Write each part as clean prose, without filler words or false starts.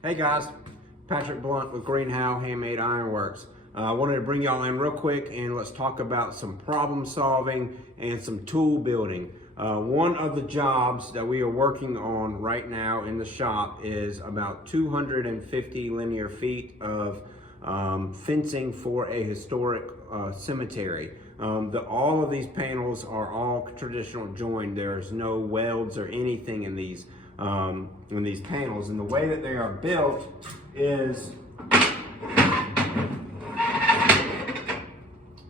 Hey guys, Patrick Blunt with Greenhow Handmade Ironworks. I wanted to bring y'all in real quick and let's talk about some problem solving and some tool building. One of the jobs that we are working on right now in the shop is about 250 linear feet of fencing for a historic cemetery. All of these panels are all traditional joined. There's no welds or anything in these panels, and the way that they are built is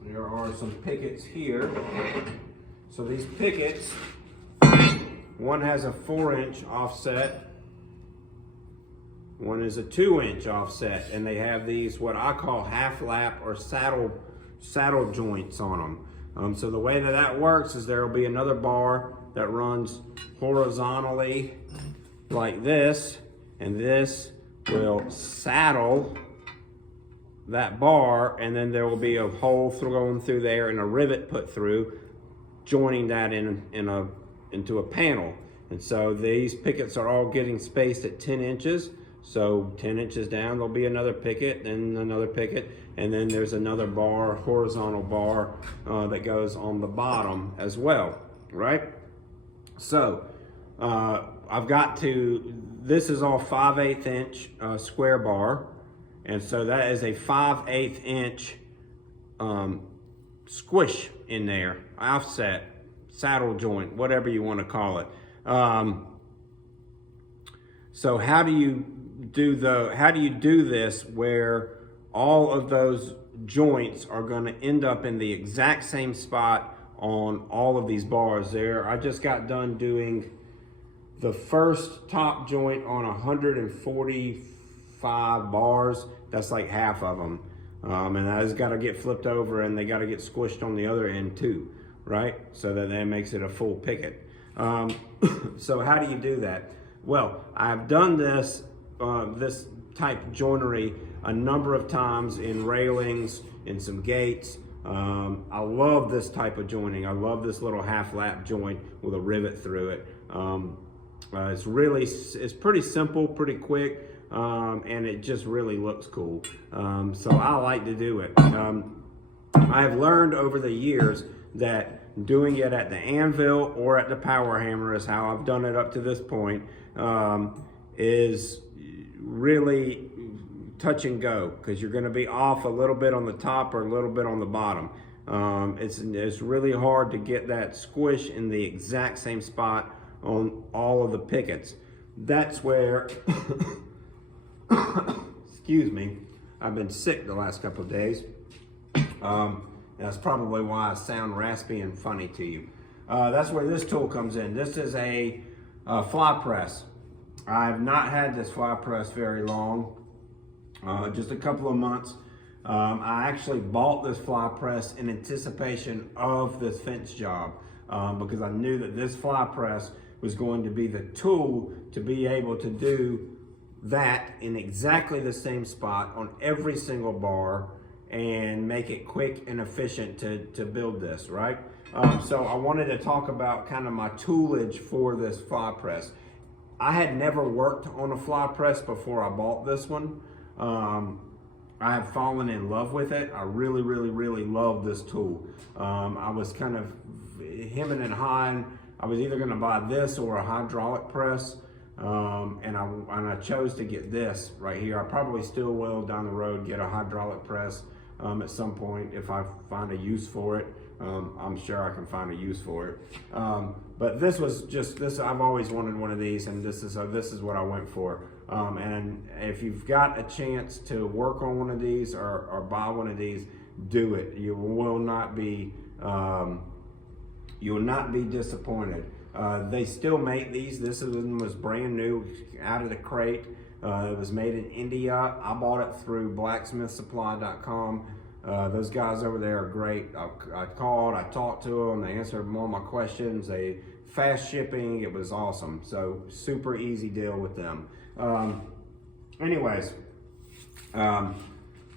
there are some pickets here. So these pickets, one has a 4-inch offset, one is a 2-inch offset, and they have these what I call half lap or saddle joints on them. So the way that works is there will be another bar that runs horizontally like this, and this will saddle that bar, and then there will be a hole going through there and a rivet put through, joining that into a panel. And so these pickets are all getting spaced at 10 inches. So 10 inches down, there'll be another picket, then another picket, and then there's another bar, horizontal bar, that goes on the bottom as well, right? So this is all 5/8 inch square bar, and so that is a 5/8 inch squish in there, offset, saddle joint, whatever you want to call it. So how do you do this where all of those joints are going to end up in the exact same spot on all of these bars there? I just got done doing the first top joint on 145 bars. That's like half of them. And that has got to get flipped over, and they got to get squished on the other end too, right? So that makes it a full picket. So how do you do that? Well, I've done this type joinery a number of times in railings, in some gates. I love this type of joining. I love this little half lap joint with a rivet through it. It's pretty simple, pretty quick, and it just really looks cool. So I like to do it. I've learned over the years that doing it at the anvil or at the power hammer is how I've done it up to this point, is really touch and go, because you're going to be off a little bit on the top or a little bit on the bottom. It's really hard to get that squish in the exact same spot on all of the pickets. That's where excuse me, I've been sick the last couple of days. That's probably why I sound raspy and funny to you. That's where this tool comes in. This is a fly press. I've not had this fly press very long, just a couple of months. I actually bought this fly press in anticipation of this fence job, because I knew that this fly press was going to be the tool to be able to do that in exactly the same spot on every single bar and make it quick and efficient to build this, right? So I wanted to talk about kind of my toolage for this fly press. I had never worked on a fly press before I bought this one. I have fallen in love with it. I really, really, really love this tool. I was kind of hemming and hawing. I was either gonna buy this or a hydraulic press, and I chose to get this right here. I probably still will down the road get a hydraulic press at some point if I find a use for it. I'm sure I can find a use for it. But this was just this. I've always wanted one of these, and this is what I went for. And if you've got a chance to work on one of these or buy one of these, do it. You will not be disappointed. They still make these. This one was brand new out of the crate. It was made in India. I bought it through blacksmithsupply.com. Those guys over there are great. I called, I talked to them, they answered all my questions. They fast shipping, it was awesome. So super easy deal with them. Anyways, the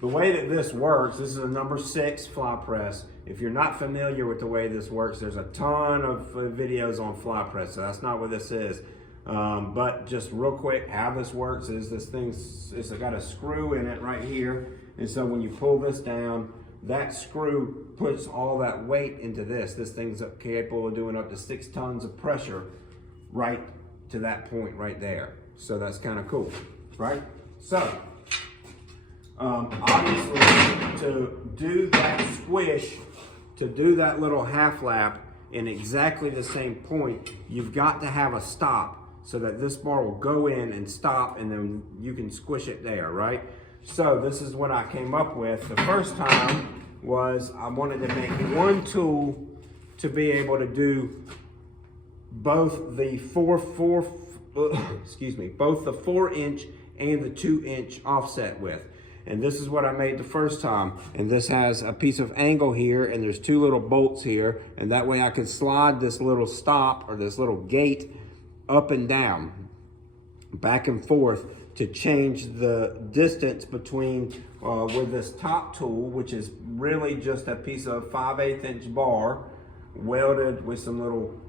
way that this works, this is a number 6 fly press. If you're not familiar with the way this works, there's a ton of videos on fly press, so that's not what this is. But just real quick, how this works is it's got a screw in it right here. And so when you pull this down, that screw puts all that weight into this. This thing's capable of doing up to 6 tons of pressure right to that point right there. So that's kind of cool, right? So, obviously to do that squish, to do that little half lap in exactly the same point, you've got to have a stop so that this bar will go in and stop, and then you can squish it there, right? So this is what I came up with. The first time was I wanted to make one tool to be able to do both the both the 4-inch and the 2-inch offset width. And this is what I made the first time. And this has a piece of angle here, and there's 2 little bolts here. And that way I could slide this little stop or this little gate up and down, back and forth, to change the distance between with this top tool, which is really just a piece of 5/8 inch bar welded with some little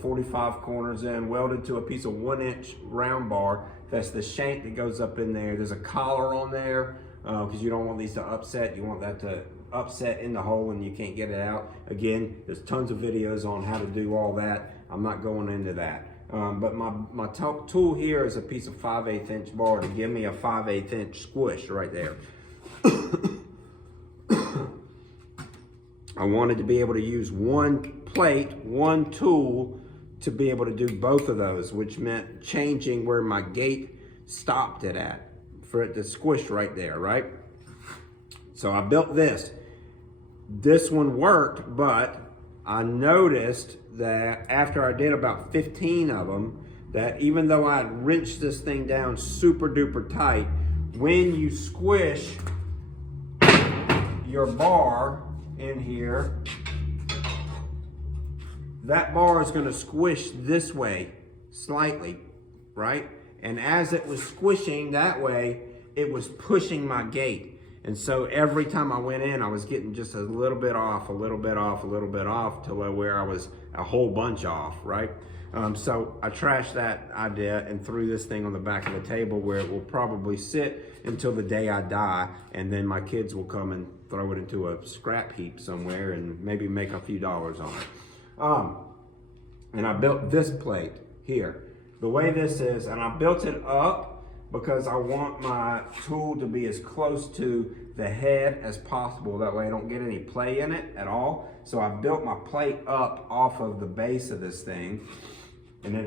45 corners in, welded to a piece of 1-inch round bar. That's the shank that goes up in there. There's a collar on there because you don't want these to upset. You want that to upset in the hole and you can't get it out. Again, there's tons of videos on how to do all that. I'm not going into that. But my tool here is a piece of 5/8 inch bar to give me a 5/8 inch squish right there. I wanted to be able to use one plate, one tool to be able to do both of those, which meant changing where my gate stopped it at for it to squish right there, right? So I built this. This one worked, but I noticed that after I did about 15 of them, that even though I wrenched this thing down super duper tight, when you squish your bar in here, that bar is going to squish this way slightly, right? And as it was squishing that way, it was pushing my gate. And so every time I went in, I was getting just a little bit off, a little bit off, a little bit off, to where I was a whole bunch off, right? So I trashed that idea and threw this thing on the back of the table where it will probably sit until the day I die, and then my kids will come and throw it into a scrap heap somewhere and maybe make a few dollars on it. And I built this plate here. The way this is, and I built it up because I want my tool to be as close to the head as possible. That way I don't get any play in it at all. So I built my plate up off of the base of this thing. And it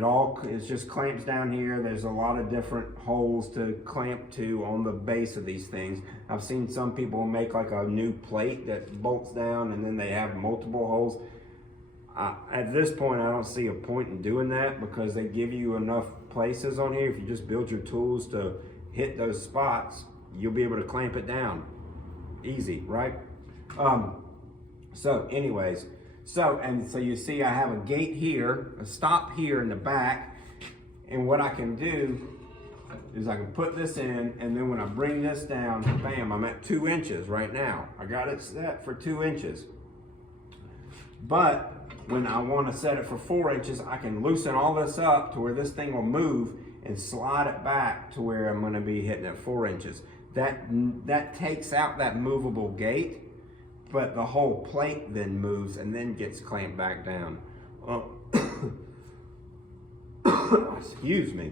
just clamps down here. There's a lot of different holes to clamp to on the base of these things. I've seen some people make like a new plate that bolts down and then they have multiple holes. At this point, I don't see a point in doing that because they give you enough places on here. If you just build your tools to hit those spots, you'll be able to clamp it down easy, right? So anyways, so you see I have a gate here, a stop here in the back, and what I can do is I can put this in, and then when I bring this down, bam, I'm at 2 inches right now. I got it set for 2 inches. But when I want to set it for 4 inches, I can loosen all this up to where this thing will move and slide it back to where I'm going to be hitting at 4 inches. That takes out that movable gate, but the whole plate then moves and then gets clamped back down. Excuse me.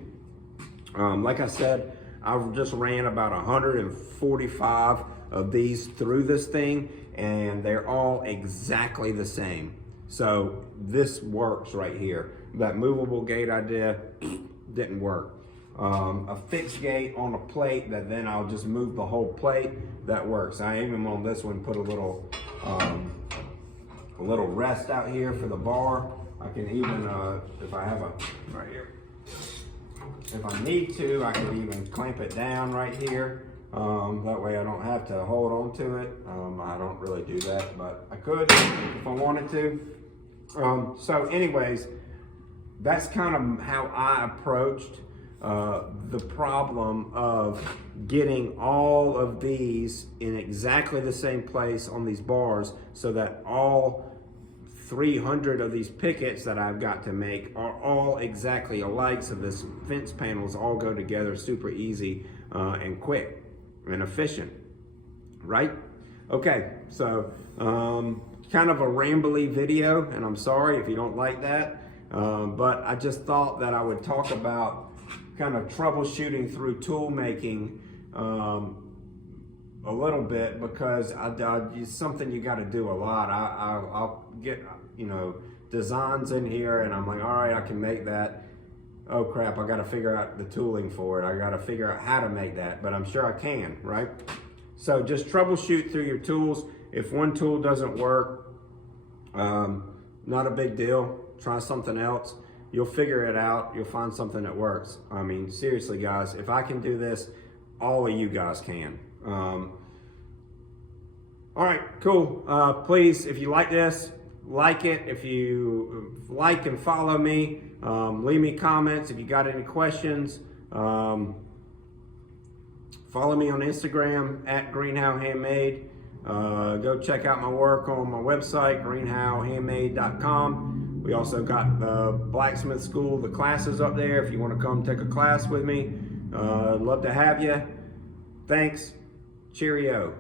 Like I said, I just ran about 145 of these through this thing, and they're all exactly the same. So this works right here. That movable gate idea didn't work. A fixed gate on a plate that then I'll just move the whole plate, that works. I even on this one put a little rest out here for the bar. I can even, if I have a, right here, if I need to, I can even clamp it down right here. That way I don't have to hold on to it. I don't really do that, but I could if I wanted to. So anyways, that's kind of how I approached the problem of getting all of these in exactly the same place on these bars so that all 300 of these pickets that I've got to make are all exactly alike, so this fence panels all go together super easy and quick and efficient, right? Okay, so kind of a rambly video, and I'm sorry if you don't like that, but I just thought that I would talk about kind of troubleshooting through tool making a little bit, because it's something you got to do a lot. I'll get, you know, designs in here and I'm like, all right, I can make that. Oh crap, I got to figure out the tooling for it. I got to figure out how to make that, but I'm sure I can, right? So just troubleshoot through your tools. If one tool doesn't work, not a big deal. Try something else. You'll figure it out. You'll find something that works. I mean, seriously guys, if I can do this, all of you guys can. All right, cool. Please, if you like this, like it. If you like and follow me, leave me comments. If you got any questions, follow me on Instagram at Greenhow Handmade. Go check out my work on my website, greenhowhandmade.com. We also got the blacksmith school, the classes up there. If you want to come take a class with me, I'd love to have you. Thanks. Cheerio.